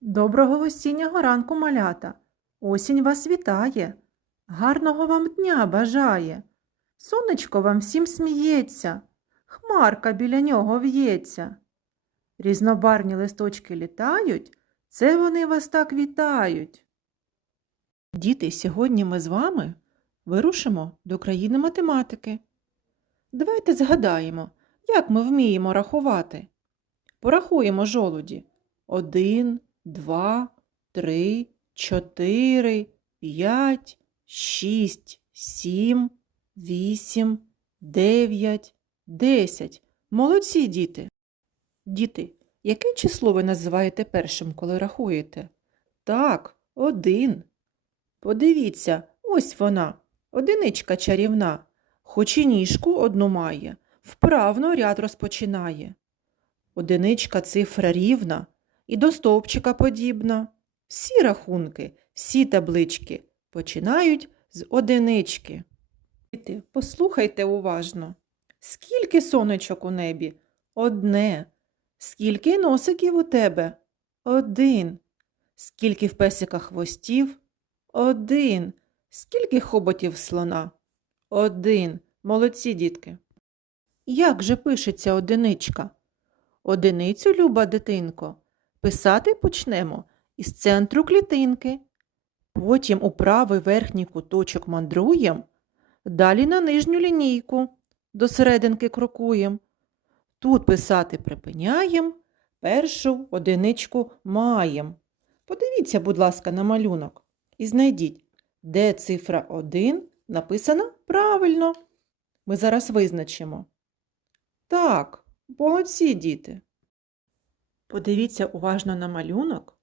Доброго осіннього ранку, малята. Осінь вас вітає. Гарного вам дня бажає. Сонечко вам всім сміється, хмарка біля нього в'ється. Різнобарні листочки літають, це вони вас так вітають. Діти, сьогодні ми з вами вирушимо до країни математики. Давайте згадаємо, як ми вміємо рахувати. Порахуємо жолуді. Один, два, три, чотири, п'ять, шість, сім, вісім, дев'ять, десять. Молодці, діти. Діти, яке число ви називаєте першим, коли рахуєте? Так, один. Подивіться, ось вона, одиничка чарівна, хоч і ніжку одну має, вправно ряд розпочинає. Одиничка цифра рівна і до стовпчика подібна. Всі рахунки, всі таблички починають з одинички. Послухайте уважно. Скільки сонечок у небі? Одне. Скільки носиків у тебе? Один. Скільки в песика хвостів? Один. Скільки хоботів слона? Один. Молодці, дітки. Як же пишеться одиничка? Одиницю, люба дитинко, писати почнемо із центру клітинки. Потім у правий верхній куточок мандруєм, далі на нижню лінійку до серединки крокуєм. Тут писати припиняєм, першу одиничку маєм. Подивіться, будь ласка, на малюнок і знайдіть, де цифра 1 написана правильно. Ми зараз визначимо. Так, молодці діти. Подивіться уважно на малюнок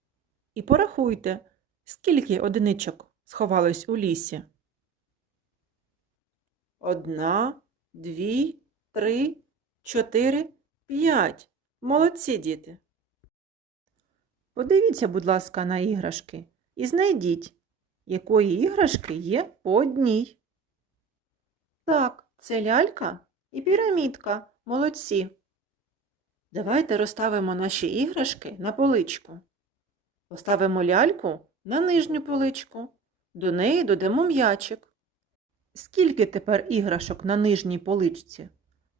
і порахуйте, скільки одиничок сховалось у лісі. Одна, дві, три, чотири, п'ять. Молодці діти. Подивіться, будь ласка, на іграшки і знайдіть, якої іграшки є по одній. Так, це лялька і пірамідка. Молодці. Давайте розставимо наші іграшки на поличку. Поставимо ляльку на нижню поличку. До неї додамо м'ячик. Скільки тепер іграшок на нижній поличці?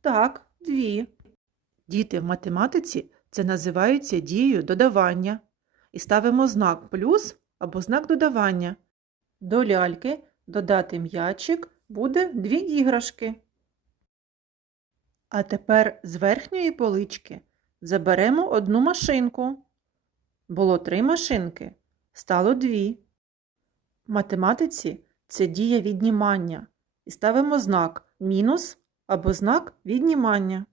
Так, дві. Діти в математиці це називається дією додавання. І ставимо знак плюс або знак додавання. До ляльки додати м'ячик буде дві іграшки. А тепер з верхньої полички заберемо одну машинку. Було три машинки, стало дві. В математиці це дія віднімання. І ставимо знак мінус або знак віднімання.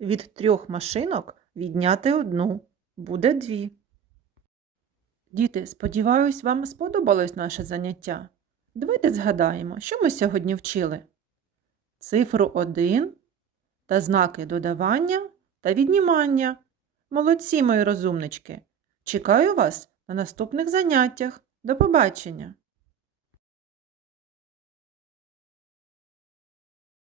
Від трьох машинок відняти одну. Буде дві. Діти, сподіваюсь, вам сподобалось наше заняття. Давайте згадаємо, що ми сьогодні вчили. Цифру 1 та знаки додавання та віднімання. Молодці, мої розумнички! Чекаю вас на наступних заняттях. До побачення!